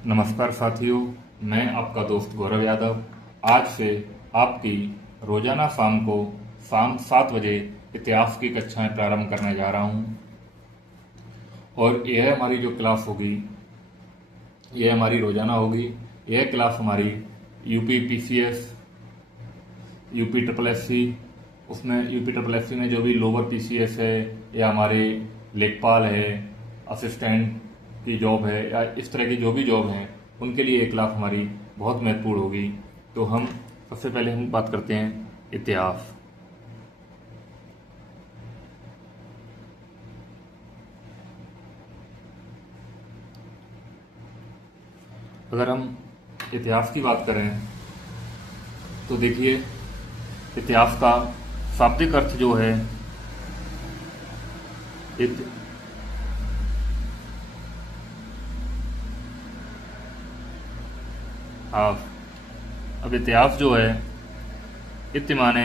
नमस्कार साथियों, मैं आपका दोस्त गौरव यादव आज से आपकी रोजाना शाम 7 बजे इतिहास की कक्षाएं प्रारंभ करने जा रहा हूं। और यह हमारी जो क्लास होगी, यह हमारी रोजाना होगी। यह क्लास हमारी UP PCS, UP triple SC, उसमें यूपी ट्रिपल एससी में जो भी लोअर पीसीएस है या हमारे लेखपाल है, असिस्टेंट की जॉब है या इस तरह की जो भी जॉब है, उनके लिए ये क्लास हमारी बहुत महत्वपूर्ण होगी। तो हम सबसे पहले हम बात करते हैं इतिहास। अगर हम इतिहास की बात करें तो देखिए, इतिहास का शाब्दिक अर्थ जो है इतिहास। अब इतिहास जो है, इति माने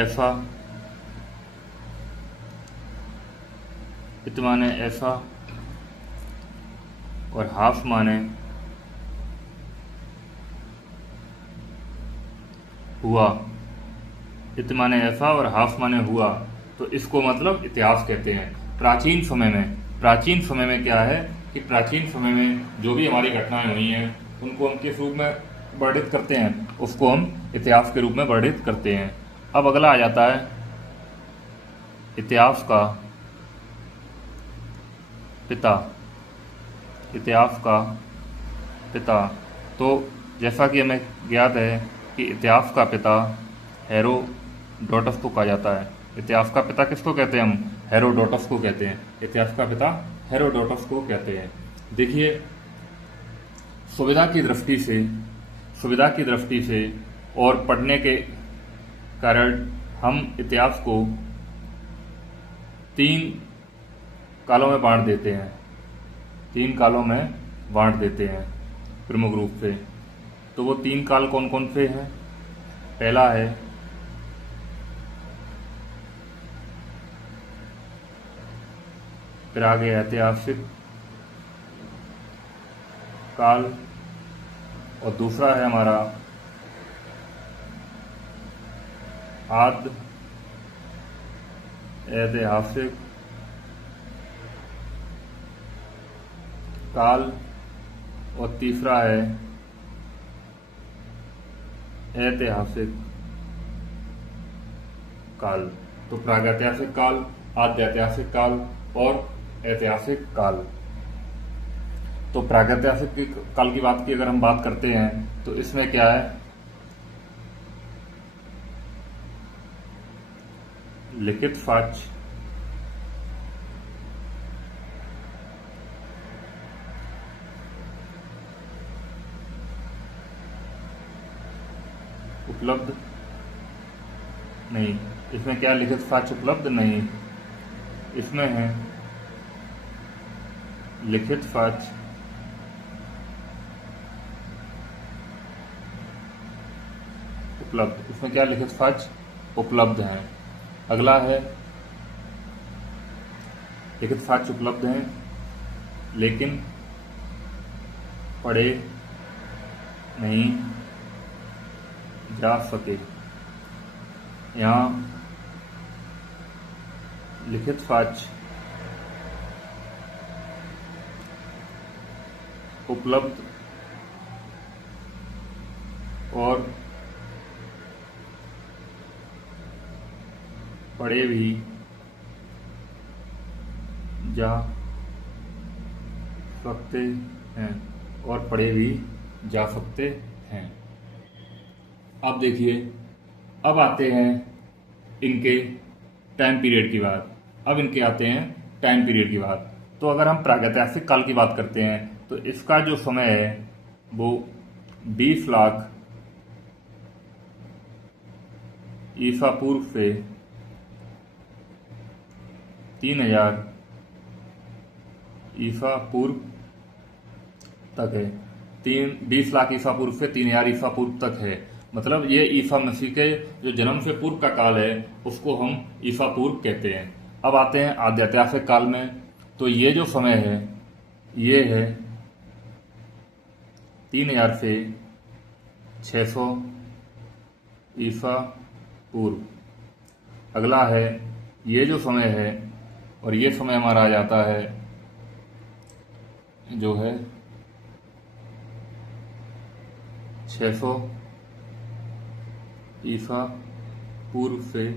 ऐसा, इति माने ऐसा, और हाफ माने हुआ। इति माने ऐसा और हाफ माने हुआ, तो इसको मतलब इतिहास कहते हैं। प्राचीन समय में क्या है कि प्राचीन समय में जो भी हमारी घटनाएं हुई हैं, उनको हम किस रूप में वर्णित करते हैं, उसको हम इतिहास के रूप में वर्णित करते हैं। अब अगला आ जाता है इतिहास का पिता। इतिहास का पिता, तो जैसा कि हमें ज्ञात है कि इतिहास का पिता हेरोडोटस को कहा जाता है। इतिहास का पिता किसको कहते हैं? हम हेरोडोटस को कहते हैं। इतिहास का पिता हेरोडोटस को कहते हैं। देखिए, सुविधा की दृष्टि से और पढ़ने के कारण हम इतिहास को 3 कालों में बांट देते हैं। 3 कालों में बांट देते हैं प्रमुख रूप से। तो वो 3 काल कौन कौन से हैं? पहला है प्रागैतिहासिक काल, और दूसरा है हमारा आद्य ऐतिहासिक काल, और तीसरा है ऐतिहासिक काल। तो प्रागैतिहासिक काल, आद्य ऐतिहासिक काल और ऐतिहासिक काल। तो प्रागैतिहासिक काल की बात की अगर हम बात करते हैं तो इसमें क्या है? लिखित साक्ष्य, उपलब्ध नहीं। इसमें क्या लिखित साक्ष्य उपलब्ध नहीं? इसमें है लिखित साक्ष्य उपलब्ध। इसमें क्या लिखित साक्ष्य उपलब्ध हैं। अगला है लिखित साक्ष्य उपलब्ध हैं लेकिन पढ़े नहीं जा सके। यहाँ लिखित साक्ष्य उपलब्ध और पढ़े भी जा सकते हैं, और पढ़े भी जा सकते हैं। अब देखिए, अब आते हैं इनके टाइम पीरियड की बात। तो अगर हम प्रागैतिहासिक काल की बात करते हैं तो इसका जो समय है वो 20 लाख ईसा पूर्व से 3000 ईसा पूर्व तक है। 20 लाख ईसा पूर्व से 3000 ईसा पूर्व तक है। मतलब ये ईसा मसीह के जो जन्म से पूर्व का काल है उसको हम ईसा पूर्व कहते हैं। अब आते हैं आद्य ऐतिहासिक काल में। तो ये जो समय है ये है 3000 से 600 ईसा पूर्व। अगला है ये जो समय है और ये समय हमारा आ जाता है जो है 600 ईसा पूर्व से।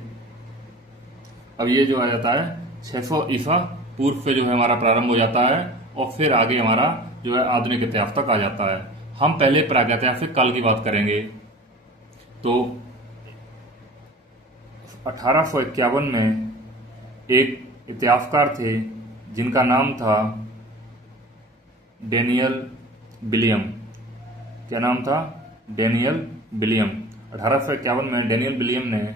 अब ये जो आ जाता है 600 ईसा पूर्व से जो है हमारा प्रारंभ हो जाता है और फिर आगे हमारा जो है आधुनिक इतिहास तक आ जाता है। हम पहले प्रागैतिहासिक काल की बात करेंगे। तो 1851 में एक इतिहासकार थे जिनका नाम था डेनियल विलियम। क्या नाम था? Daniel William. 1851 में डेनियल विलियम ने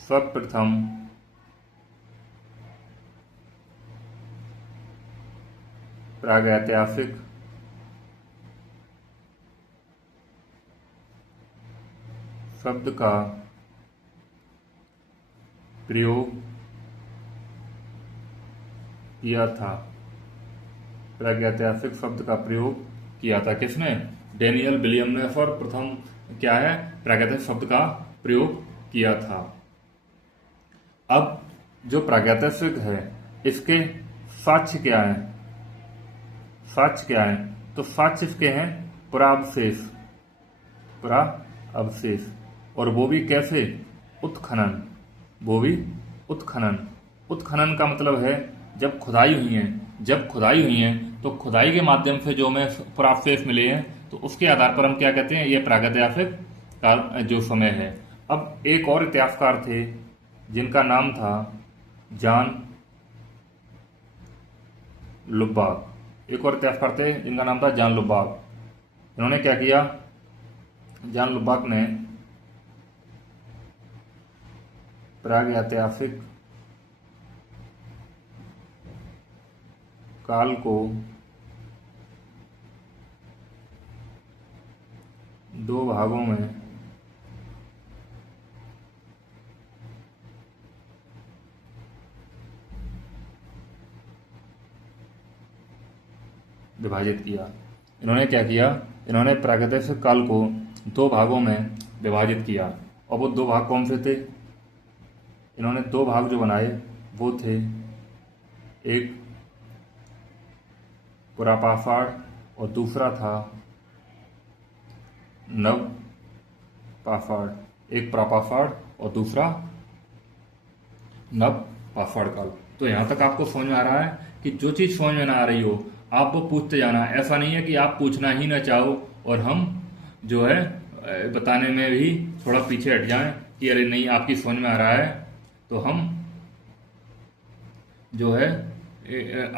सर्वप्रथम प्रागैतिहासिक शब्द का प्रयोग किया था। प्रागैतिहासिक शब्द का प्रयोग किया था किसने? डेनियल विलियम ने सर्वप्रथम क्या है प्रागैतिहासिक शब्द का प्रयोग किया था। अब जो प्रागैतिहासिक है इसके साक्ष्य क्या है? साक्ष्य क्या है? तो साक्ष्य इसके हैं पुरावशेष। पुरावशेष। और वो भी कैसे? उत्खनन। वो भी उत्खनन। उत्खनन का मतलब है जब खुदाई हुई है, तो खुदाई के माध्यम से जो हमें पुरावशेष मिले हैं तो उसके आधार पर हम क्या कहते हैं? ये प्रागैतिहासिक काल जो समय है। अब एक और इतिहासकार थे जिनका नाम था जॉन लुबाक। एक और इतिहासकार थे जिनका नाम था जॉन लुबाक। इन्होंने क्या किया? जॉन लुबाक ने प्रागैतिहासिक काल को दो भागों में विभाजित किया। इन्होंने क्या किया? इन्होंने प्रागैतिहासिक काल को दो भागों में विभाजित किया। और वो दो भाग कौन से थे? इन्होंने दो भाग जो बनाए वो थे एक पुरापाषाण और दूसरा था नवपाषाण। एक पुरापाषाण और दूसरा नवपाषाण काल। तो यहां तक आपको समझ में आ रहा है कि जो चीज समझ में ना आ रही हो आप वो पूछते जाना। ऐसा नहीं है कि आप पूछना ही ना चाहो और हम जो है बताने में भी थोड़ा पीछे हट जाएं कि अरे नहीं आपकी समझ में आ रहा है, तो हम जो है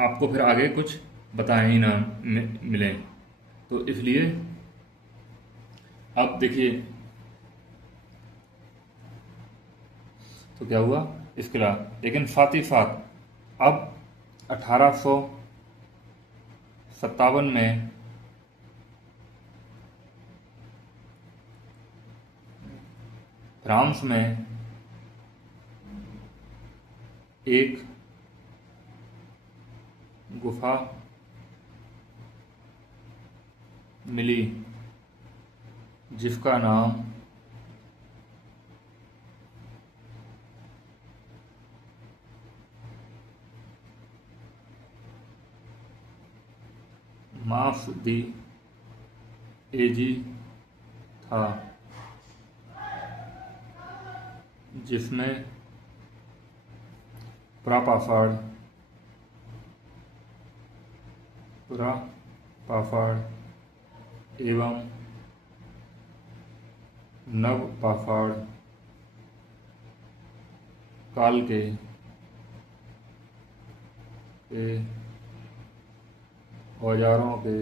आपको फिर आगे कुछ बताए ही ना मिले। तो इसलिए अब देखिए तो क्या हुआ इसके बाद। लेकिन साथ ही साथ अब 1857 में फ्रांस में एक गुफा मिली जिसका नाम माफ दी एजी था, जिसमें पुरापाषाण एवं नवपाषाण काल के औजारों के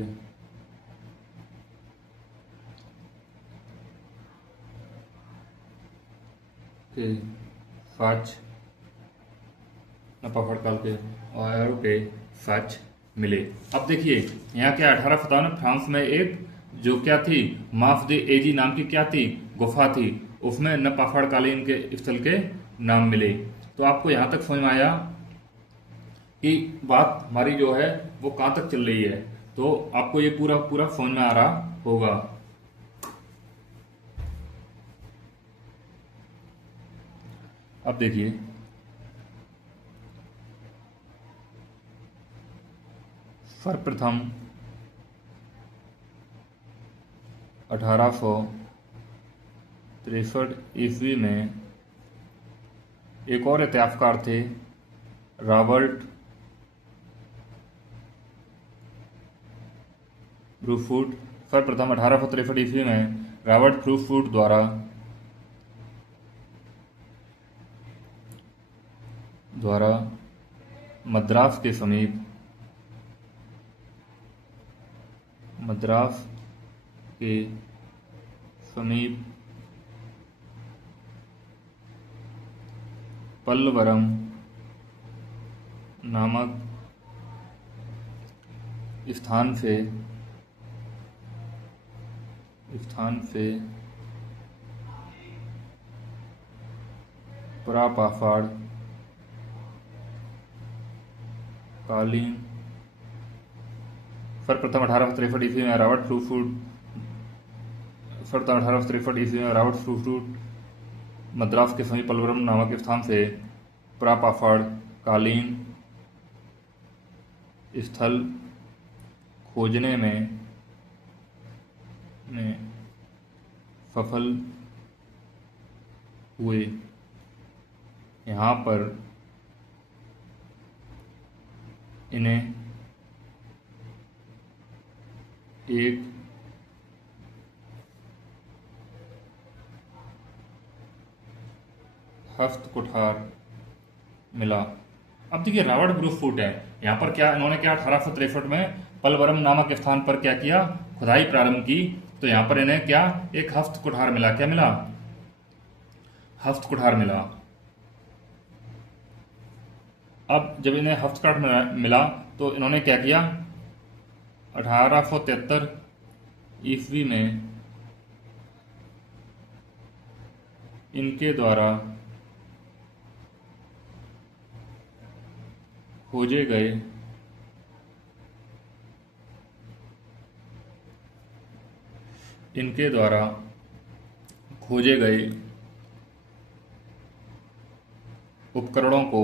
साक्ष्य नवपाषाण काल के औजारों के साक्ष्य मिले। अब देखिए यहाँ क्या 1857 फ्रांस में एक जो क्या थी माफ दे एजी नाम की क्या थी गुफा थी, उसमें नवपाषाण कालीन के स्थल के नाम मिले। तो आपको यहां तक समझ में आया कि बात हमारी जो है वो कहां तक चल रही है। तो आपको ये पूरा पूरा समझ में आ रहा होगा। अब देखिए, सर्वप्रथम 1863 ईस्वी में एक और इतिहासकार थे, रॉबर्ट ब्रूफूट। सर्वप्रथम 1863 ईस्वी में रॉबर्ट ब्रूफूट द्वारा मद्रास के समीप पल्लवरम नामक स्थान से पुरापाषाण कालीन। सर्वप्रथम 1863 ईस्वी में रॉबर्ट ब्रूफूट मद्रास के समीप पल्लवरम नामक स्थान से पुरापाषाण कालीन स्थल खोजने में सफल हुए। यहाँ पर इन्हें एक हस्त कुठार मिला। अब देखिए, रॉबर्ट ब्रूफूट है यहाँ पर, क्या इन्होंने क्या 1863 में पल्लवरम नामक स्थान पर क्या किया, खुदाई प्रारंभ की। तो यहाँ पर इन्हें क्या एक हस्त कुठार मिला। क्या मिला? हस्त कुठार मिला। अब जब इन्हें हस्त कुठार मिला तो इन्होंने क्या किया, 1873 ईस्वी में इनके द्वारा खोजे गए उपकरणों को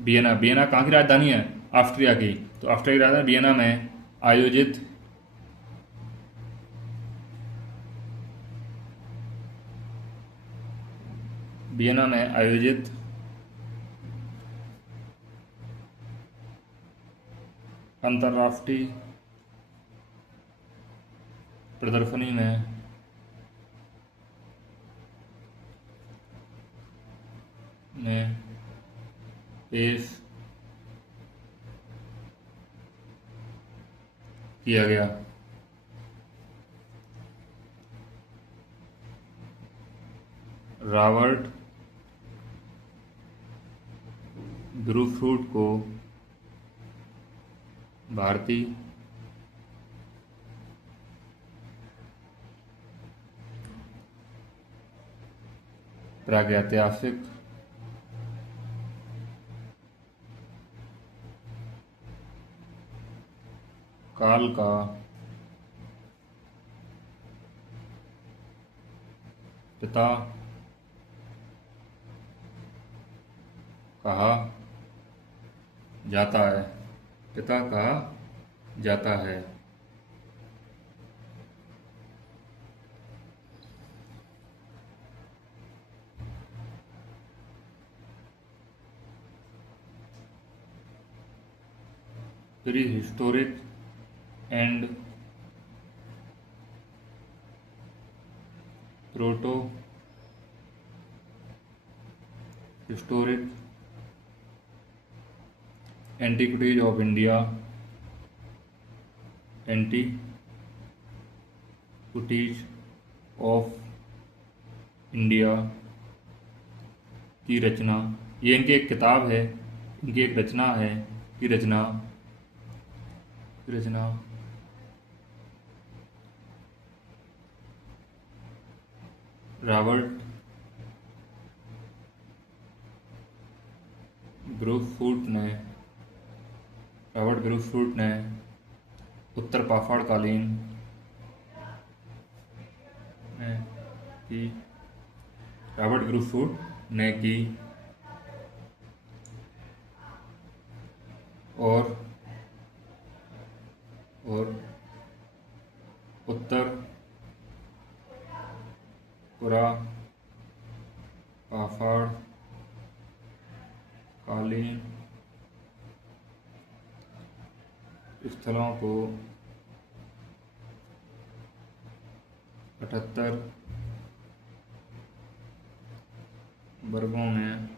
वियना कहाँ की राजधानी है? ऑस्ट्रिया की। तो ऑस्ट्रिया की राजधानी वियना में आयोजित अंतर्राष्ट्रीय प्रदर्शनी में पेश किया गया। रॉबर्ट ब्रूफूट को भारतीय प्रागैतिहासिक काल का पिता कहा जाता है। Prehistoric and proto historic antiquities of India की रचना ये इनकी एक किताब है, इनकी एक रचना है कि रचना रचना रॉबर्ट ब्रूफुट ने उत्तर पाफाड़ कालीन में की रॉबर्ट ब्रूफुट ने की और उत्तर पुरा पाफाड़ कालीन स्थलों को 78 वर्गों में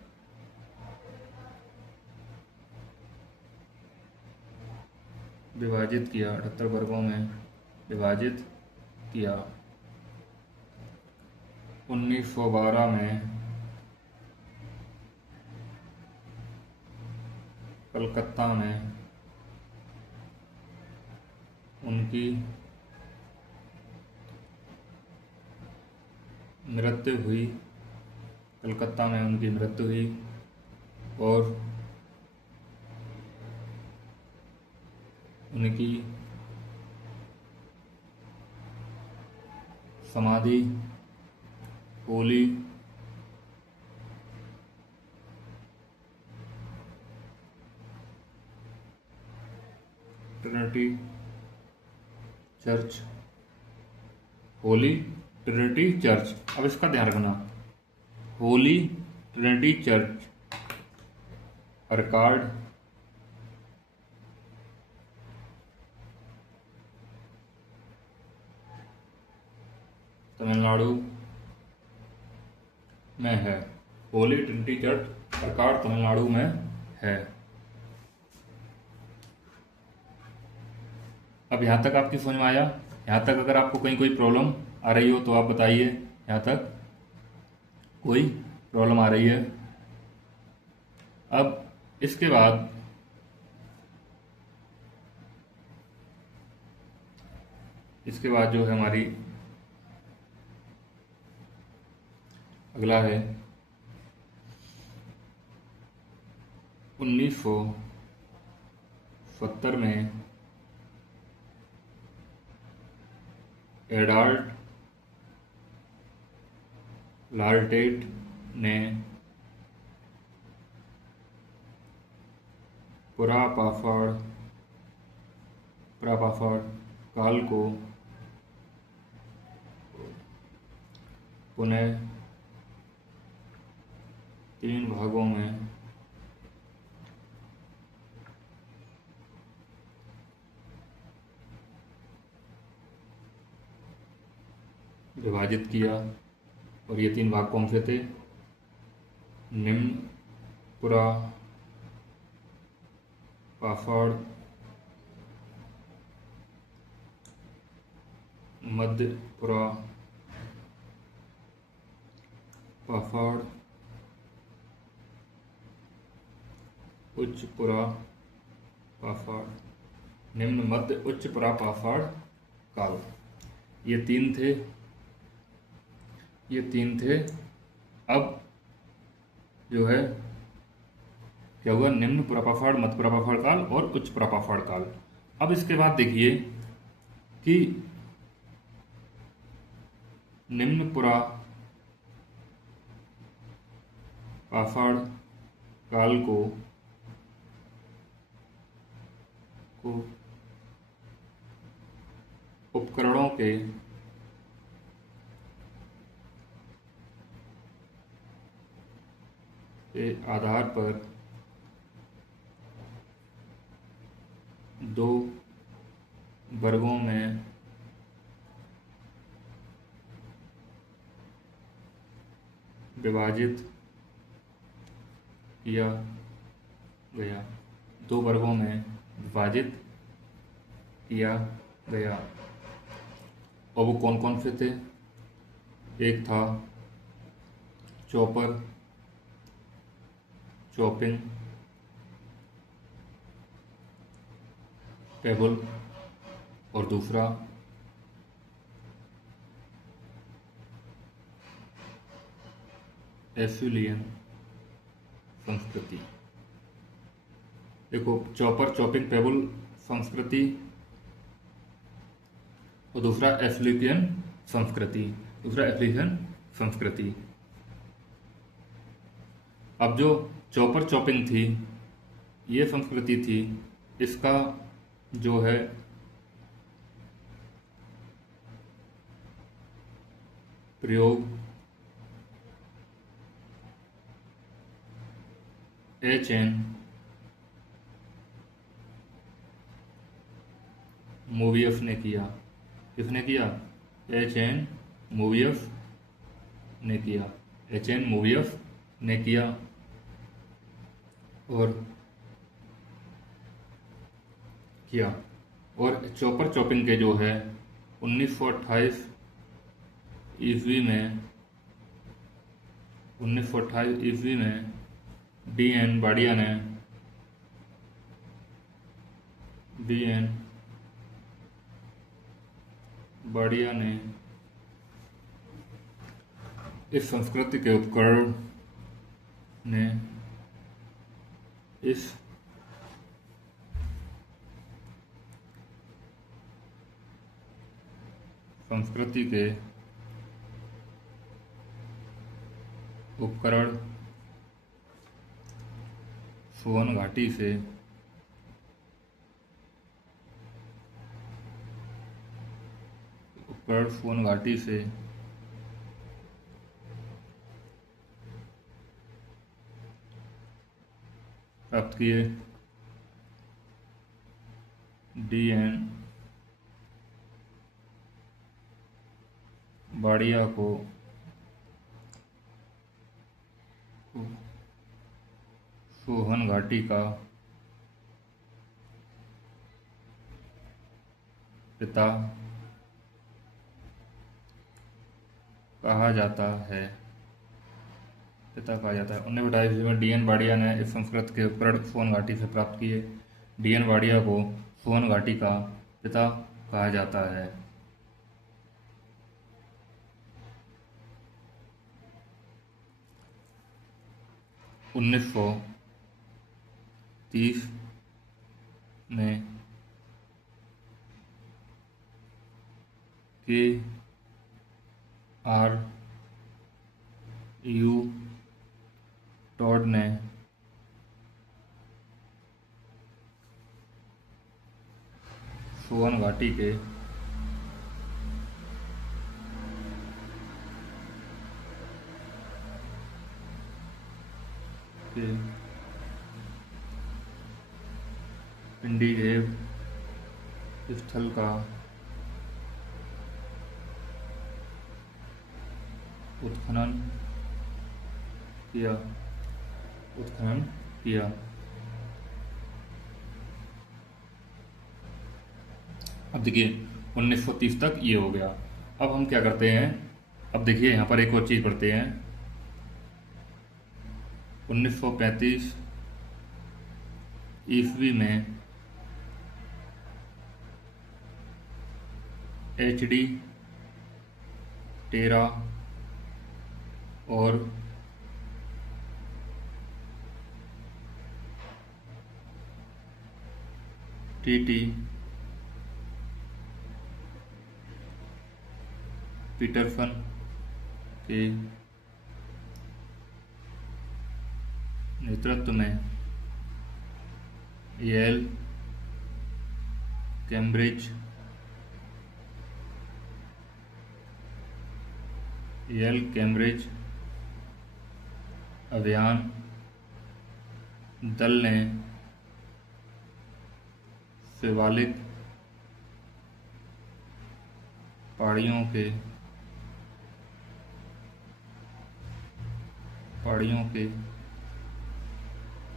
विभाजित किया 78 वर्गों में विभाजित किया। 1912 में कलकत्ता में उनकी मृत्यु हुई। कलकत्ता में उनकी मृत्यु हुई और उनकी समाधि होली ट्रिनिटी चर्च अब इसका ध्यान रखना, होली ट्रिनिटी चर्च अर्काड तमिलनाडु में है। होली ट्रिनिटी चर्च अर्काड तमिलनाडु में है। अब यहाँ तक आपकी समझ में आया? यहाँ तक अगर आपको कहीं कोई प्रॉब्लम आ रही हो तो आप बताइए। यहाँ तक कोई प्रॉब्लम आ रही है? अब इसके बाद जो है हमारी अगला है 1970 में एडॉल्ट लार्टेट ने पुरा पाफाड़ काल को पुनः 3 भागों में विभाजित किया। और ये 3 भाग कौन से थे? निम्न पुरा पाफाड़, मध्य पुरा पाफाड़, उच्च पुरा पाफाड़, निम्न मध्य उच्च पुरा पाफाड़ काल। ये तीन थे। अब जो है क्या हुआ? निम्न पुरा पाफाड़, मध्य पुरा पाफाड़ काल और उच्च पुरा पाफाड़ काल। अब इसके बाद देखिए कि निम्न पुरा पाफाड़ काल को उपकरणों के आधार पर 2 वर्गों में विभाजित किया गया। 2 वर्गों में विभाजित किया गया। और वो कौन कौन से थे? एक था चॉपर चॉपिंग पेबल और दूसरा एफ्यूलियन संस्कृति। देखो, चॉपर चॉपिंग पेबल संस्कृति और दूसरा एफ्रिकियन संस्कृति। अब जो चॉपर चॉपिंग थी, ये संस्कृति थी, इसका जो है प्रयोग एच.एन. मूवियस ने किया। किसने किया? एच.एन. मूवियस ने किया। एच.एन. मूवियस ने किया। और चॉपर चॉपिंग के जो है 1928 ईस्वी में डी.एन. बाड़िया ने इस संस्कृति के उपकरण ने इस संस्कृति के उपकरण सोन घाटी से प्राप्त किए। डी.एन. बाड़िया को सोहन घाटी का पिता कहा जाता है। 1928 में डी.एन. बाड़िया ने इस संस्कृत के उपकरण सोहन घाटी से प्राप्त किए। डी.एन. बाड़िया को सोहन घाटी का पिता कहा जाता है। उन्नीस सौ 30 में के.आर.यू. टॉड ने सोहन घाटी के पिंडी एव स्थल का उत्खनन किया। अब देखिए 1930 तक ये हो गया। अब हम क्या करते हैं, अब देखिए यहाँ पर एक और चीज पढ़ते हैं। 1935 ईस्वी में एच.डी. टेरा और टी.टी. पीटरसन के नेतृत्व में येल कैम्ब्रिज अभियान दल ने शिवालिक पहाड़ियों के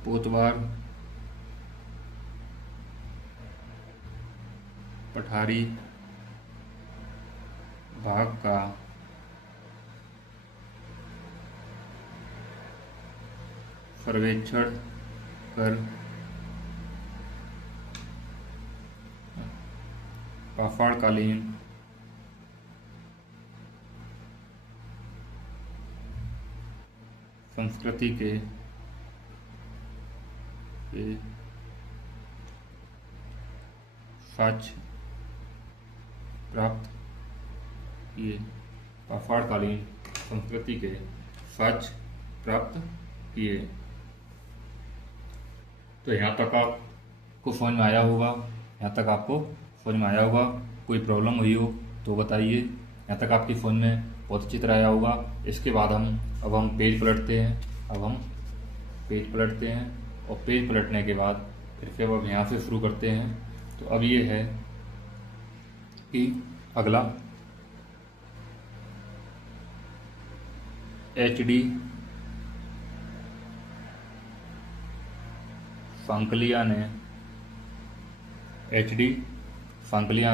पोतवार पठारी भाग का सर्वेक्षण कर आपातकालीन संस्कृति के साक्ष्य प्राप्त किए। आपातकालीन संस्कृति के साक्ष्य प्राप्त किए। तो यहाँ तक आपको समझ में आया होगा। यहाँ तक आपको समझ में आया होगा। कोई प्रॉब्लम हुई हो तो बताइए। यहाँ तक आपकी समझ में बहुत अच्छी तरह आया होगा। इसके बाद अब हम पेज पलटते हैं। अब हम पेज पलटते हैं और पेज पलटने के बाद फिर से अब यहाँ से शुरू करते हैं। तो अब ये है कि अगला HD सांकलिया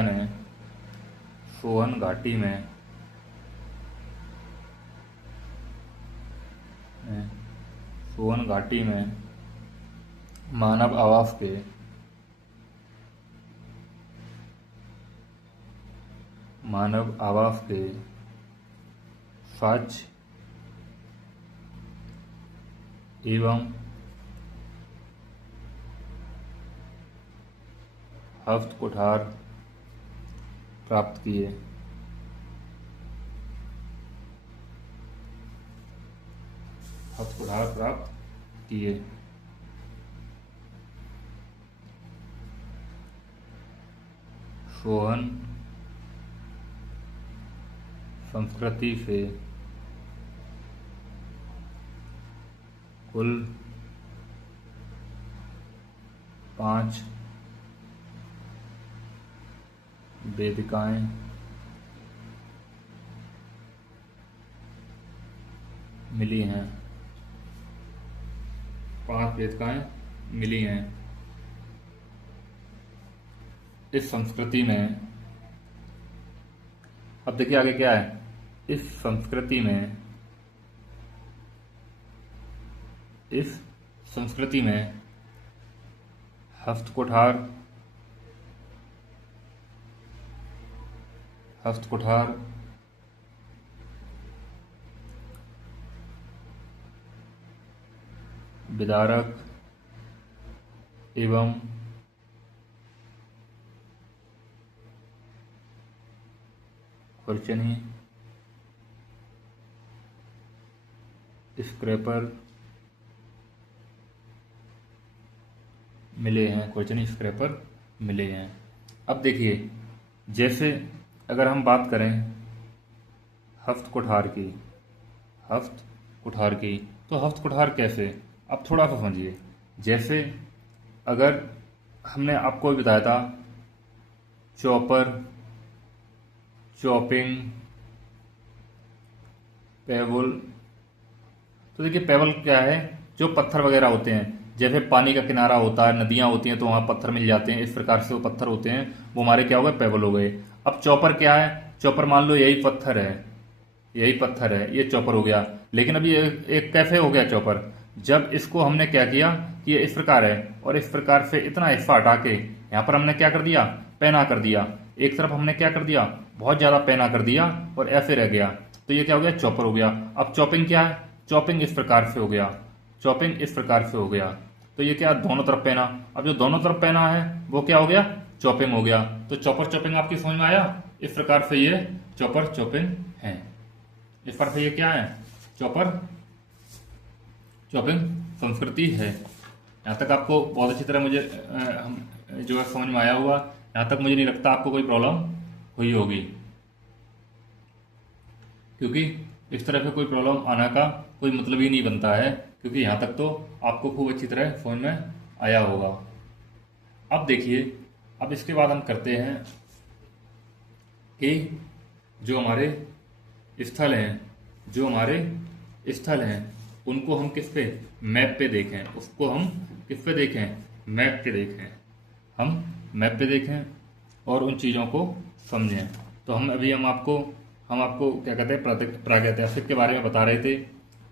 ने सोहन घाटी में मानव आवास के साक्ष्य एवं हस्त कुठार प्राप्त किए। सोहन संस्कृति से कुल 5 वेदिकाएं मिली हैं। 5 वेदिकाएं मिली हैं। इस संस्कृति में अब देखिए आगे क्या है। इस संस्कृति में हस्त कुठार विदारक एवं खुरचनी स्क्रैपर मिले हैं। अब देखिए, जैसे अगर हम बात करें हस्त कुठार की, तो हस्त कुठार कैसे, अब थोड़ा सा समझिए। जैसे अगर हमने आपको बताया था चॉपर, चॉपिंग, पेवल। तो देखिए पेवल क्या है, जो पत्थर वगैरह होते हैं, जैसे पानी का किनारा होता है, नदियां होती हैं तो वहां पत्थर मिल जाते हैं, इस प्रकार से वो पत्थर होते हैं, वो हमारे क्या हो गए, पेवल हो गए। अब चॉपर क्या है, चॉपर मान लो यही पत्थर है, ये चॉपर हो गया। लेकिन अब ये एक कैसे हो गया चॉपर, जब इसको हमने क्या किया कि ये इस प्रकार है और इस प्रकार से इतना हिस्सा हटा के यहाँ पर हमने क्या कर दिया, पैना कर दिया। एक तरफ हमने क्या कर दिया, बहुत ज्यादा पैना कर दिया और ऐसे रह गया, तो ये क्या हो गया, चॉपर हो गया। अब चॉपिंग क्या है, चॉपिंग इस प्रकार से हो गया, तो ये क्या, दोनों तरफ पैना। अब जो दोनों तरफ पैना है वो क्या हो गया, चॉपिंग हो गया। तो चॉपर चॉपिंग आपकी समझ में आया। इस प्रकार से ये चॉपर चॉपिंग है। इस प्रकार से ये क्या है, चॉपर चॉपिंग संस्कृति है। यहाँ तक आपको बहुत अच्छी तरह मुझे जो है समझ में आया हुआ। यहाँ तक मुझे नहीं लगता आपको कोई प्रॉब्लम हुई होगी, क्योंकि इस तरह से कोई प्रॉब्लम आने का कोई मतलब ही नहीं बनता है, क्योंकि यहाँ तक तो आपको खूब अच्छी तरह समझ में आया होगा। अब देखिए, अब इसके बाद हम करते हैं कि जो हमारे स्थल हैं उनको हम किस पे, मैप पे देखें। उसको हम किस पे देखें, मैप पे देखें। हम मैप पे देखें और उन चीज़ों को समझें। तो हम आपको क्या कहते हैं, प्रागैतिहासिक के बारे में बता रहे थे।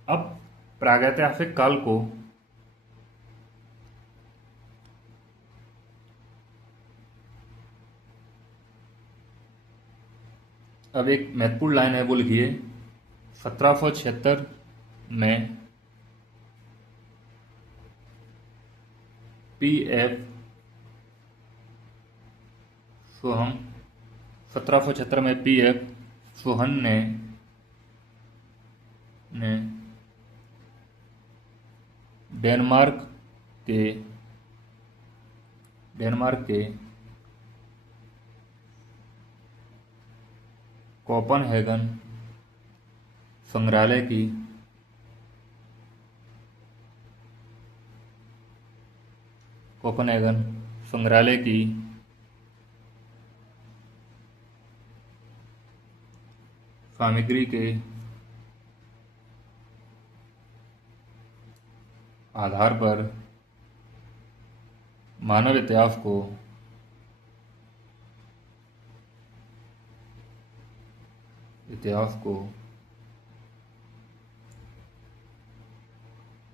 अब प्रागैतिहासिक काल को अब एक महत्वपूर्ण लाइन है, वो लिखिए 1776 में पीएफ सोहम 1776 में पीएफ सोहन ने डेनमार्क के कोपनहेगन संग्रहालय की सामग्री के आधार पर मानव इतिहास को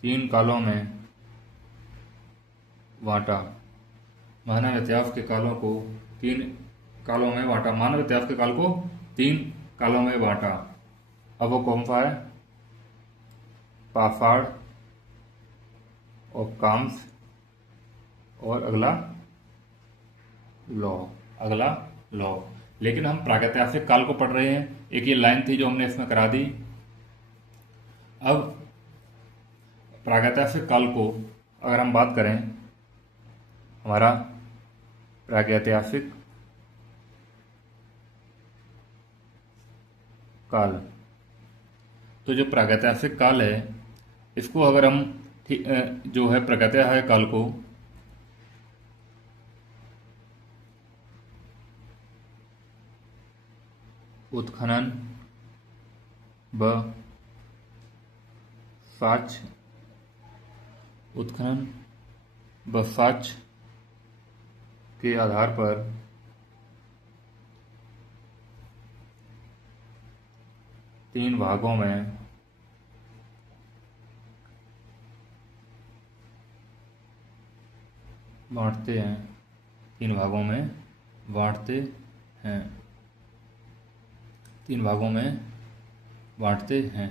3 कालों में बांटा। मानव इतिहास के कालों को 3 कालों में बांटा। मानव इतिहास के काल को 3 कालों में बांटा। अब वो कौन सा है? पाषाण और कांस्य और अगला लौ। लेकिन हम प्रागैतिहासिक काल को पढ़ रहे हैं। एक ये लाइन थी जो हमने इसमें करा दी। अब प्रागैतिहासिक काल को अगर हम बात करें, हमारा प्रागैतिहासिक काल, तो जो प्रागैतिहासिक काल है इसको अगर हम जो है प्रागैतिहासिक काल को उत्खनन व साक्ष्य के आधार पर 3 भागों में बांटते हैं। 3 भागों में बांटते हैं।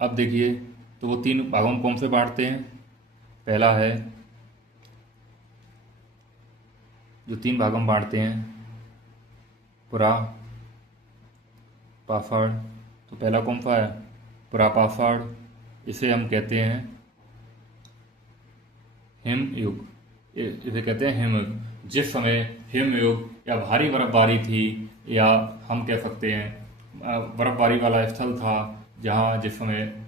अब देखिए, तो वो 3 भागों में कौन से बांटते हैं? पहला है, जो 3 भागों में बांटते हैं, पुरापाषाण। तो पहला कौन सा है? पुरापाषाण। इसे हम कहते हैं हिमयुग। इसे कहते हैं हिमयुग। जिस समय हिमयुग या भारी बर्फबारी थी, या हम कह सकते हैं बर्फबारी वाला स्थल था, जहाँ जिस समय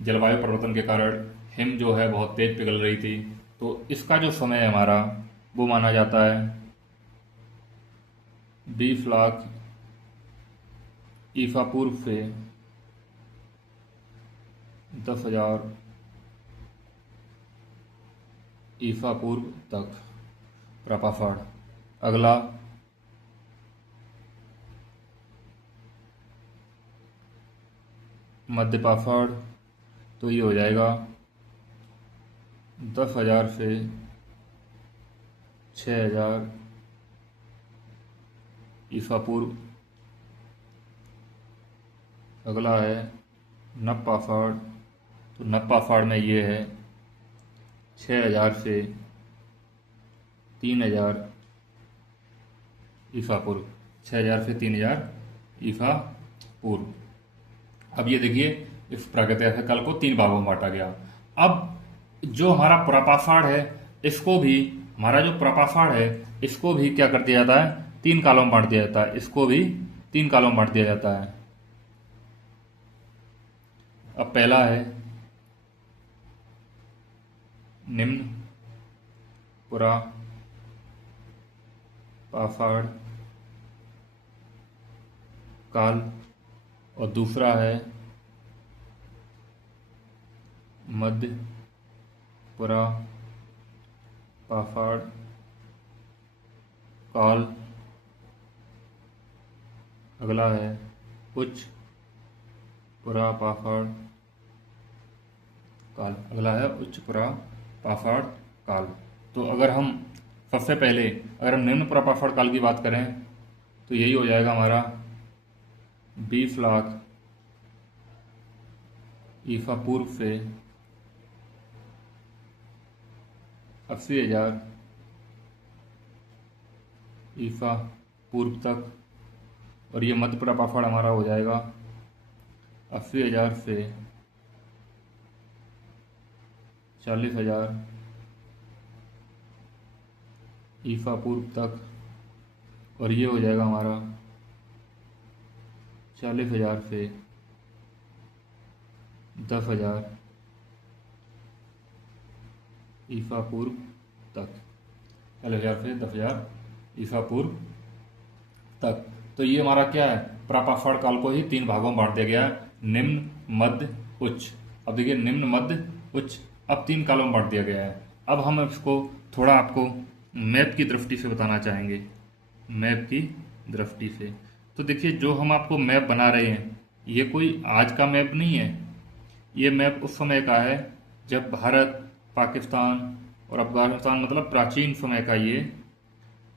जलवायु परिवर्तन के कारण हिम जो है बहुत तेज पिघल रही थी, तो इसका जो समय है हमारा, वो माना जाता है 20 लाख ईसा पूर्व से 10,000 ईसा पूर्व तक पुरापाषाण। अगला मध्यपाषाण। तो ये हो जाएगा 10,000 से 6,000 ईसा पूर्व। अगला है नवपाषाण। तो नवपाषाण में ये है 6,000 से 3,000 ईसा पूर्व। 6,000 से 3,000 ईसा पूर्व। अब ये देखिए, इस प्रागैतिहासिक काल को 3 भागों में बांटा गया। अब जो हमारा पुरापाषाण है, इसको भी क्या कर दिया जाता है? 3 कालों में बांट दिया जाता है। इसको भी 3 कालों में बांट दिया जाता है। अब पहला है निम्न पुरापाषाण काल और दूसरा है मध्य पुरापाषाण काल। अगला है उच्च पुरापाषाण काल। तो अगर हम सबसे पहले निम्न पुरापाषाण काल की बात करें, तो यही हो जाएगा हमारा 20 लाख ईसा पूर्व से 80,000 ईसा पूर्व तक, और ये मध्य प्रपाफड़ हमारा हो जाएगा 80,000 से 40,000 ईसा पूर्व तक, और ये हो जाएगा हमारा 40,000 से 10,000 ईसा पूर्व तक, 40,000 से 10,000 ईसा पूर्व तक। तो ये हमारा क्या है, प्रापाषाण काल को ही 3 भागों में बांट दिया गया है, निम्न, मध्य, उच्च। अब देखिए निम्न, मध्य, उच्च, अब 3 कालों में बांट दिया गया है। अब हम इसको थोड़ा आपको मैप की दृष्टि से बताना चाहेंगे, मैप की दृष्टि से। तो देखिए जो हम आपको मैप बना रहे हैं, ये कोई आज का मैप नहीं है, ये मैप उस समय का है जब भारत, पाकिस्तान और अफगानिस्तान, मतलब प्राचीन समय का, ये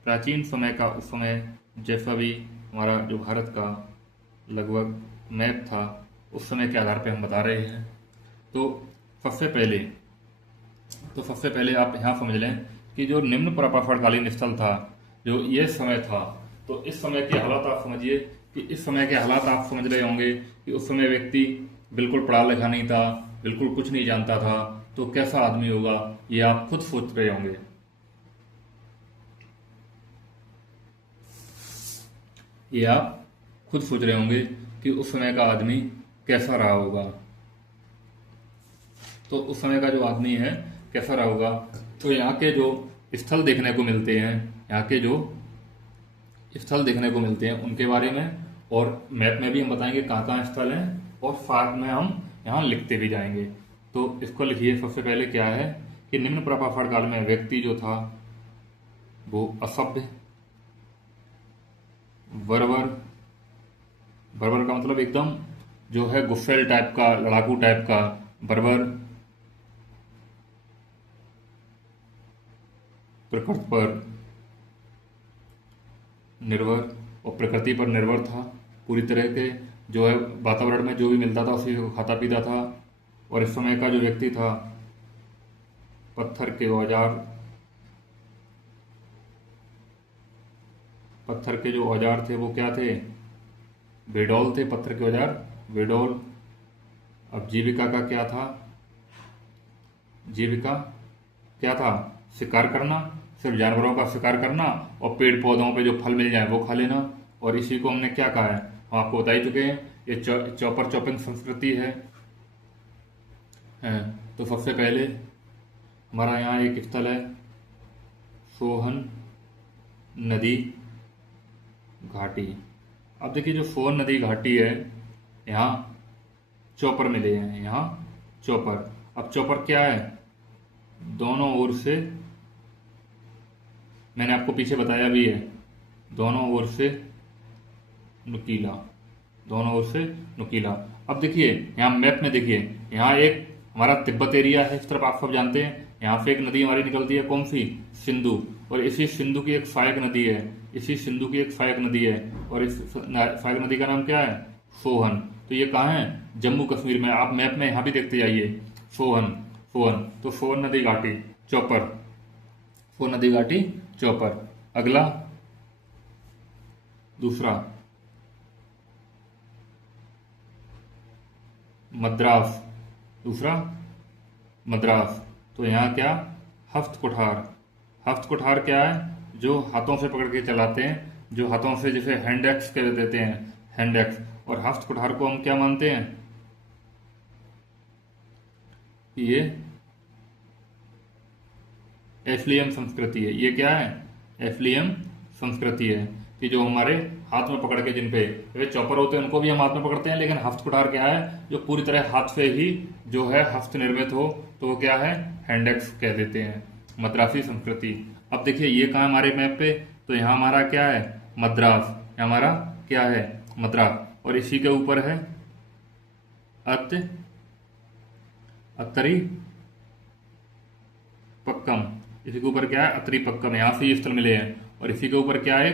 प्राचीन समय का, उस समय जैसा भी हमारा जो भारत का लगभग मैप था, उस समय के आधार पे हम बता रहे हैं। तो सबसे पहले आप यहाँ समझ लें कि जो निम्न प्रपाषाणकालीन स्थल था, जो ये समय था, तो इस समय के हालात आप समझिए कि इस समय के हालात आप समझ रहे होंगे कि उस समय व्यक्ति बिल्कुल पढ़ा लिखा नहीं था, बिल्कुल कुछ नहीं जानता था, तो कैसा आदमी होगा ये आप खुद सोच रहे होंगे। ये आप खुद सोच रहे होंगे कि उस समय का आदमी कैसा रहा होगा। तो उस समय का जो आदमी है कैसा रहा होगा, तो यहाँ के जो स्थल देखने को मिलते हैं, यहाँ के जो स्थल देखने को मिलते हैं उनके बारे में, और मैप में भी हम बताएंगे कहाँ कहाँ स्थल हैं, और साथ में हम यहाँ लिखते भी जाएंगे। तो इसको लिखिए। सबसे पहले क्या है कि निम्न प्रपाषाण काल में व्यक्ति जो था वो असभ्य, बर्बर, बर्बर का मतलब एकदम जो है गुस्सैल टाइप का, लड़ाकू टाइप का, बर्बर, प्रकृति पर निर्भर, और प्रकृति पर निर्भर था पूरी तरह के, जो है वातावरण में जो भी मिलता था उसी को खाता पीता था। और इस समय का जो व्यक्ति था, पत्थर के औजार, पत्थर के जो औजार थे वो क्या थे, बेडौल थे, पत्थर के औजार बेडौल। अब जीविका का क्या था, जीविका क्या था, शिकार करना, सिर्फ जानवरों का शिकार करना, और पेड़ पौधों पे जो फल मिल जाए वो खा लेना। और इसी को हमने क्या कहा है, हम आपको बता ही चुके हैं, ये चौपर चौपिंग संस्कृति है। तो सबसे पहले हमारा यहाँ एक स्थल है सोहन नदी घाटी। अब देखिए जो सोहन नदी घाटी है, यहाँ चौपर मिले हैं, यहाँ चौपर। अब चौपर क्या है, दोनों ओर से, मैंने आपको पीछे बताया भी है, दोनों ओर से नुकीला, दोनों ओर से नुकीला। अब देखिए यहाँ मैप में देखिए, यहाँ एक हमारा तिब्बत एरिया है, इस तरफ आप सब जानते हैं। यहाँ से एक नदी हमारी निकलती है, कौन सी, सिंधु, और इसी सिंधु की एक सहायक नदी है, इसी सिंधु की एक सहायक नदी है, और इस सहायक नदी का नाम क्या है, सोहन। तो ये कहाँ है, जम्मू कश्मीर में। आप मैप में यहाँ भी देखते जाइए, सोहन, सोहन। तो सोहन नदी घाटी चौपर, सोहन नदी घाटी चौपर। अगला दूसरा मद्रास, दूसरा मद्रास। तो यहाँ क्या, हस्त कुठार, हस्त कुठार क्या है, जो हाथों से पकड़ के चलाते हैं, जो हाथों से जिसे हैंड एक्स कह देते हैं, हैंड एक्स। और हस्त कुठार को हम क्या मानते हैं, ये एफ्लियम संस्कृति है। ये क्या है, एफ्लियम संस्कृति है, कि जो हमारे हाथ में पकड़ के, जिन पे वे चॉपर होते हैं उनको भी हम हाथ में पकड़ते हैं, लेकिन हस्त कुठार क्या है, जो पूरी तरह हाथ से ही जो है हस्त निर्मित हो, तो वो क्या है, हैंडेक्स कह देते हैं, मद्रासी संस्कृति। अब देखिए ये कहाँ हमारे मैप पे, तो यहाँ हमारा क्या है, मद्रास, यहाँ हमारा क्या है, मद्रास। और इसी के ऊपर है अत्तरी पक्कम, इसी के ऊपर क्या है, अत्तरी पक्कम, यहाँ से ये स्थल मिले हैं। और इसी के ऊपर क्या है,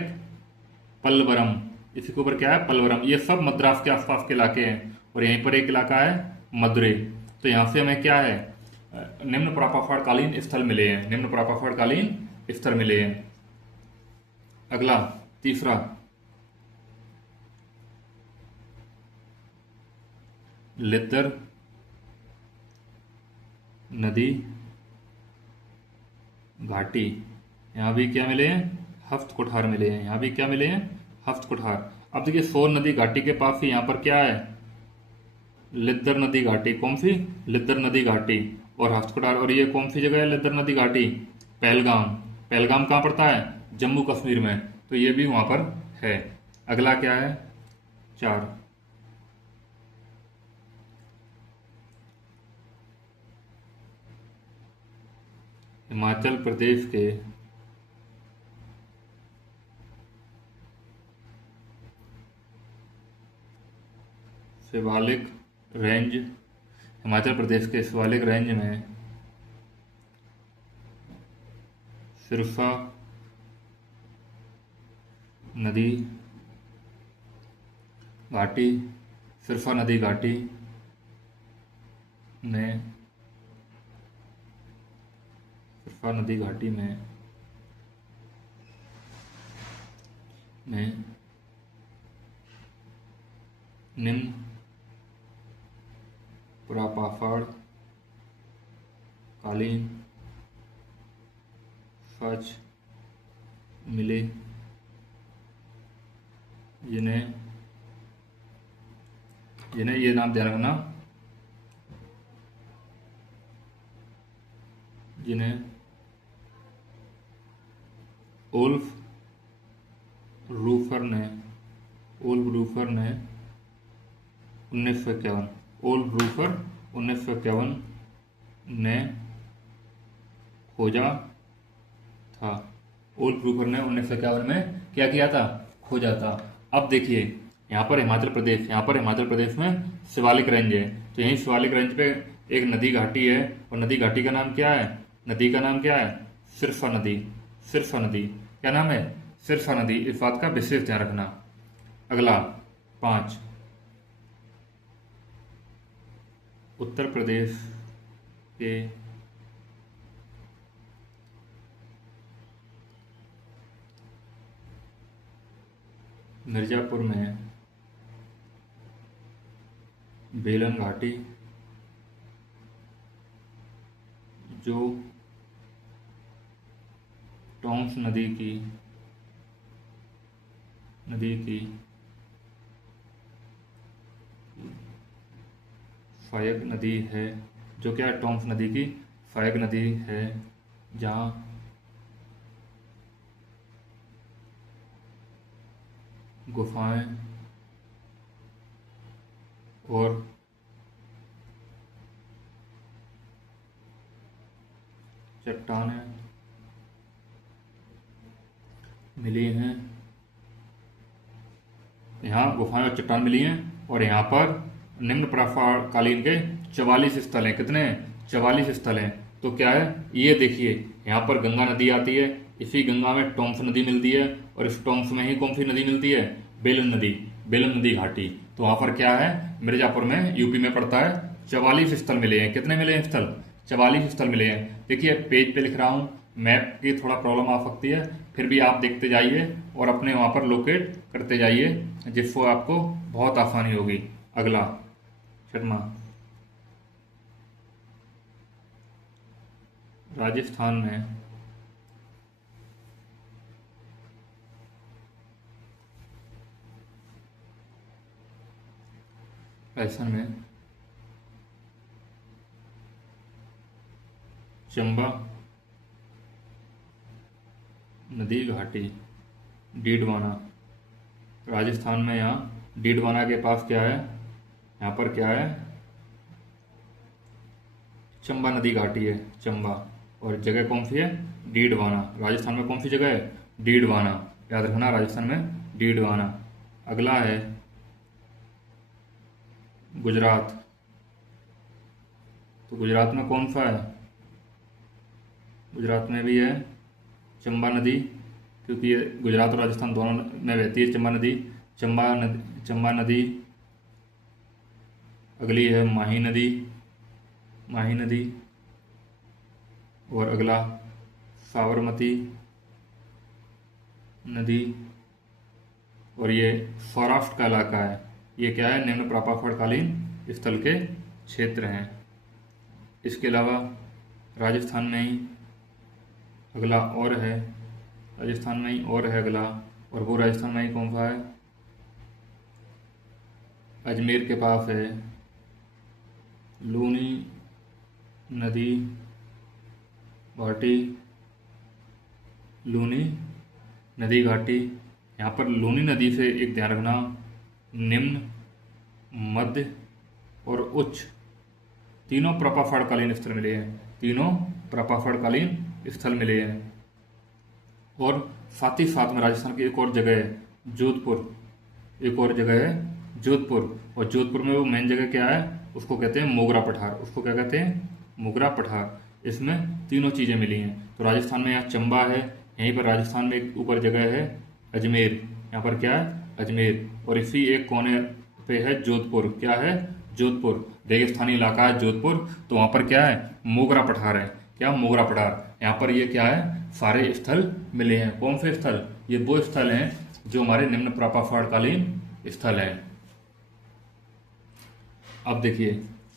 पल्लवरम, इसी के ऊपर क्या है, पलवरम। ये सब मद्रास के आसपास के इलाके हैं। और यहीं पर एक इलाका है मदुरै। तो यहाँ से हमें क्या है, निम्न परापाषाणकालीन स्थल मिले हैं, निम्न परापाषाणकालीन स्थल मिले हैं। अगला तीसरा, लिद्दर नदी घाटी। यहाँ भी क्या मिले हैं, हफ्त कुठार मिले हैं। यहाँ भी क्या मिले हैं, हफ्त कुठार। अब देखिए सोन नदी घाटी के पास ही यहाँ पर क्या है, लिद्दर नदी घाटी। कौन सी, लिद्दर नदी घाटी और हफ्त कुठार। और ये कौन सी जगह है लिद्दर नदी घाटी, पहलगाम। पहलगाम कहाँ पड़ता है, जम्मू कश्मीर में। तो ये भी वहां पर है। अगला क्या है, 4, हिमाचल प्रदेश के शिवालिक रेंज, हिमाचल प्रदेश के शिवालिक रेंज में सिरसा नदी घाटी, सिरसा नदी घाटी में, सिरसा नदी घाटी में निम्न परापाषाणकालीन सच मिले, जिन्हें ये नाम ध्यान रखना, जिन्हें ओल्फ रूफर ने 1951, ओल्फ रूफर 1951 ने खोजा था। ओल्फ रूफर ने 1951 में क्या किया था, खोजा था। अब देखिए यहाँ पर हिमाचल प्रदेश में शिवालिक रेंज है। तो यही शिवालिक रेंज पे एक नदी घाटी है। और नदी घाटी का नाम क्या है, नदी का नाम क्या है, सिरसा नदी। सिरसा नदी क्या नाम है, सिरसा नदी। इस बात का विशेष ध्यान रखना। अगला 5, उत्तर प्रदेश के मिर्जापुर में बेलन घाटी, जो टॉम्स नदी की सहायक नदी है, जो क्या है, टॉम्स नदी की सहायक नदी है, जहाँ गुफाएं और चट्टानें मिली हैं। यहाँ गुफाएं और चट्टान मिली हैं। और यहाँ पर निम्न परापाषाणकालीन के 44 स्थल हैं। कितने, 44 स्थल हैं। तो क्या है, ये देखिए यहाँ पर गंगा नदी आती है, इसी गंगा में टॉम्स नदी मिलती है, और इस टॉम्स में ही कौन सी नदी मिलती है, बेलन नदी, बेलन नदी घाटी। तो वहां पर क्या है, मिर्जापुर में, यूपी में पड़ता है। 44 स्थल मिले हैं। कितने मिले हैं स्थल, 44 स्थल मिले हैं। देखिए पेज पे लिख रहा हूँ, मैप की थोड़ा प्रॉब्लम आ सकती है, फिर भी आप देखते जाइए और अपने वहां पर लोकेट करते जाइए, जिससे आपको बहुत आसानी होगी। अगला 6वां, राजस्थान में चंबा नदी घाटी, डीडवाना। राजस्थान में यहाँ डीडवाना के पास क्या है, यहाँ पर क्या है, चंबा नदी घाटी है, चंबा। और जगह कौन सी है, डीडवाना। राजस्थान में कौन सी जगह है, डीडवाना। याद रखना, राजस्थान में डीडवाना। अगला है गुजरात। तो गुजरात में कौन सा है, गुजरात में भी है चंबा नदी, क्योंकि ये गुजरात और राजस्थान दोनों में बहती है चंबा नदी। चंबा नदी, अगली है माही नदी, माही नदी, और अगला साबरमती नदी। और ये सौराष्ट्र का इलाका है, ये क्या है, निम्न प्रापाफड़कालीन स्थल के क्षेत्र हैं। इसके अलावा राजस्थान में ही अगला और है, राजस्थान में ही और है अगला, और वो राजस्थान में ही कौन सा है, अजमेर के पास है लूनी नदी घाटी, लूनी नदी घाटी। यहाँ पर लूनी नदी से एक ध्यान रखना, निम्न, मध्य और उच्च तीनों प्रपाफड़कालीन स्थल मिले हैं, तीनों प्रपाफड़कालीन स्थल मिले हैं। और साथ ही साथ में राजस्थान की एक और जगह है जोधपुर, एक और जगह है जोधपुर, और जोधपुर में वो मेन जगह क्या है, उसको कहते हैं मोगरा पठार, उसको क्या कहते हैं, मोगरा पठार। इसमें तीनों चीज़ें मिली हैं। तो राजस्थान में यहाँ चंबा है, यहीं पर राजस्थान में एक ऊपर जगह है अजमेर, यहाँ पर क्या है, अजमेर, और इसी एक कोने पे है जोधपुर, क्या है, जोधपुर, रेगिस्तानी इलाका है जोधपुर, तो वहाँ पर क्या है, मोगरा पठार है, क्या, मोगरा पठार। यहाँ पर ये क्या है, सारे स्थल मिले हैं। कौन से स्थल, ये वो स्थल हैं जो हमारे निम्न प्रपाफड़कालीन स्थल हैं। अब देखिए,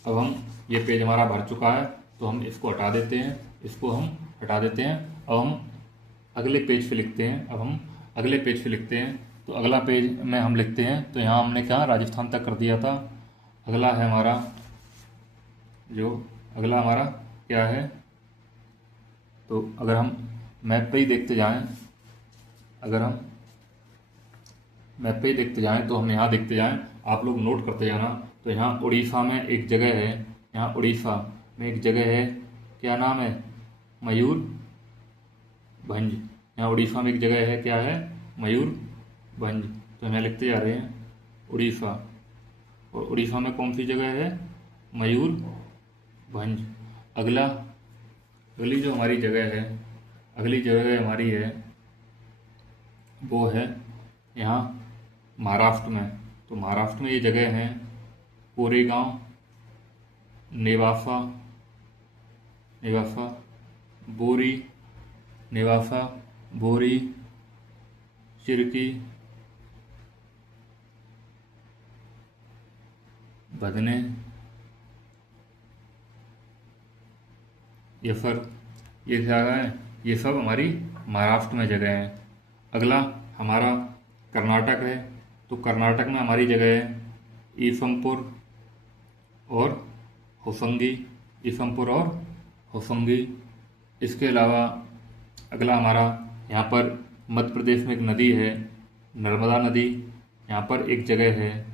अब हम, ये पेज हमारा भर चुका है, तो हम इसको हटा देते हैं, इसको हम हटा देते हैं। अब हम अगले पेज पे लिखते हैं, अब हम अगले पेज पे लिखते हैं। तो अगला पेज में हम लिखते हैं, तो यहाँ हमने क्या, राजस्थान तक कर दिया था। अगला है हमारा, जो अगला हमारा क्या है, तो अगर हम मैप पे ही देखते जाएं, अगर हम मैप पे ही देखते जाएं, तो हम यहाँ देखते जाएं, आप लोग नोट करते जाना। तो यहाँ उड़ीसा में एक जगह है, यहाँ उड़ीसा में एक जगह है, क्या नाम है, मयूरभंज। यहाँ उड़ीसा में एक जगह है, क्या है, मयूरभंज। तो हम लिखते जा रहे हैं उड़ीसा, और उड़ीसा में कौन सी जगह है, मयूरभंज। अगली जो हमारी जगह है, अगली जगह हमारी है वो है यहाँ महाराष्ट्र में। तो महाराष्ट्र में ये जगह है कोरेगांव, नेवासा, बोरी, नेवासा, बोरी, चिरकी, भदने, ये सब, ये क्या है, ये सब हमारी महाराष्ट्र में जगह है। अगला हमारा कर्नाटक है, तो कर्नाटक में हमारी जगह है ईसमपुर और होसंगी, ईसमपुर और होसंगी। इसके अलावा अगला हमारा, यहाँ पर मध्य प्रदेश में एक नदी है नर्मदा नदी, यहाँ पर एक जगह है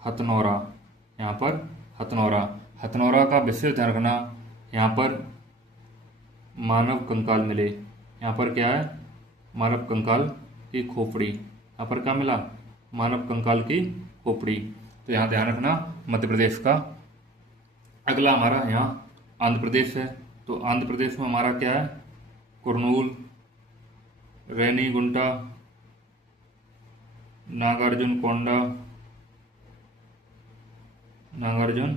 हथनौरा, यहाँ पर हथनौरा। हथनौरा का विशेष ध्यान रखना, यहाँ पर मानव कंकाल मिले, यहाँ पर क्या है, मानव कंकाल की खोपड़ी, यहाँ पर क्या मिला, मानव कंकाल की खोपड़ी। तो यहाँ ध्यान रखना, मध्य प्रदेश का। अगला हमारा यहाँ आंध्र प्रदेश है, तो आंध्र प्रदेश में हमारा क्या है, कुर्नूल, रेनीगुंटा, नागार्जुन कोंडा, नागार्जुन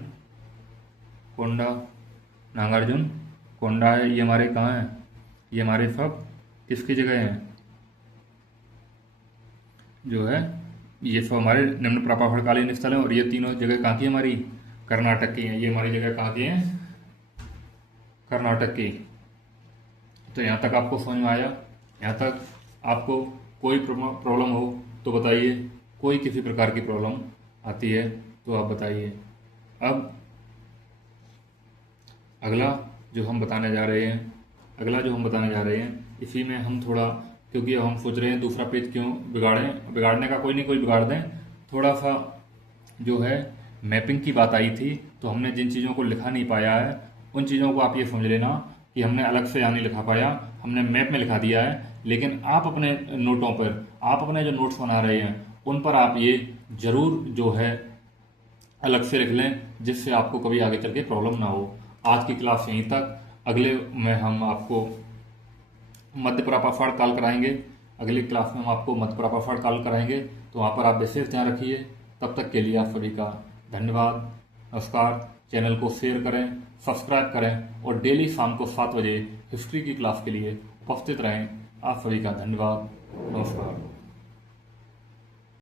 कोंडा है। ये हमारे कहाँ हैं, ये हमारे सब किसकी जगह हैं, जो है ये सब हमारे निम्न प्रपाफड़कालीन स्थल हैं। और ये तीनों जगह कहाँ की, हमारी कर्नाटक की हैं। ये हमारी जगह कहाँ की हैं, कर्नाटक की। तो यहाँ तक आपको समझ में आया? यहाँ तक आपको कोई प्रॉब्लम हो तो बताइए, कोई किसी प्रकार की प्रॉब्लम आती है तो आप बताइए। अब अगला जो हम बताने जा रहे हैं, इसी में हम थोड़ा, क्योंकि अब हम सोच रहे हैं दूसरा पेज क्यों बिगाड़ने का कोई नहीं, कोई बिगाड़ दें। थोड़ा सा जो है मैपिंग की बात आई थी, तो हमने जिन चीज़ों को लिखा नहीं पाया है उन चीज़ों को आप ये समझ लेना कि हमने अलग से यहाँ नहीं लिखा पाया, हमने मैप में लिखा दिया है। लेकिन आप अपने नोटों पर, आप अपने जो नोट्स बना रहे हैं उन पर आप ये ज़रूर जो है अलग से लिख लें, जिससे आपको कभी आगे चल के प्रॉब्लम ना हो। आज की क्लास यहीं तक। अगले में हम आपको मध्य प्रपाफड़ काल कराएंगे, अगली क्लास में हम आपको मध्य प्रभाषण काल कराएंगे, तो वहाँ पर आप विशेष ध्यान रखिए। तब तक के लिए आप सभी का धन्यवाद। नमस्कार। चैनल को शेयर करें, सब्सक्राइब करें और डेली शाम को 7 बजे हिस्ट्री की क्लास के लिए उपस्थित रहें। आप सभी का धन्यवाद। नमस्कार।